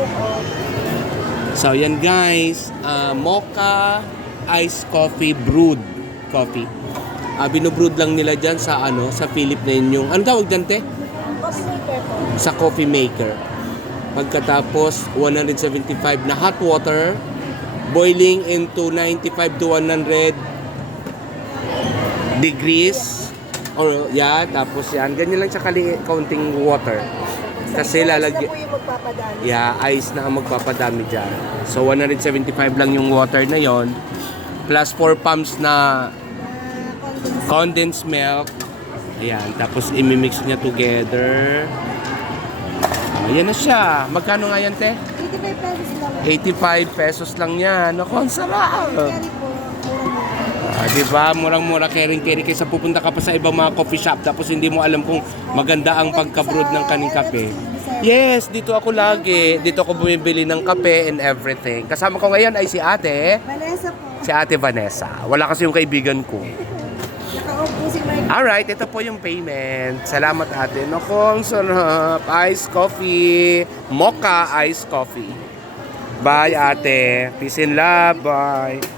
of So, yan guys. ah, mocha iced coffee brewed coffee. Ah, binubrood lang nila dyan sa ano, sa Philip na yun yung, ano tawag dyan te? coffee maker po. Sa coffee maker. Pagkatapos, 175 na hot water, boiling into 95 to 100 degrees. Or, yeah, tapos yan. Ganyan lang siya kali, kaunting water. Kasi lalagyan, na po yung magpapadami. Yeah, ice na ang magpapadami dyan. So, 175 lang yung water na yon Plus 4 pumps na condensed. milk. Ayan, tapos imimix niya together. Ayan na siya. Magkano nga yan, te? 85 pesos lang. 85 pesos lang yan. Naku, ang sarap. Di ba? Murang-mura kering-keri kaysa pupunta ka pa sa ibang mga coffee shop tapos hindi mo alam kung maganda ang pagka-brood ng kaning kape. Yes, dito ako lagi. Dito ako bumibili ng kape and everything. Kasama ko ngayon ay si ate, Vanessa po. si ate Vanessa. Wala kasi yung kaibigan ko. Alright, ito po yung payment. Salamat ate. Naku, ang sarap. Iced coffee. Mocha iced coffee. Bye ate. Peace and love. Bye.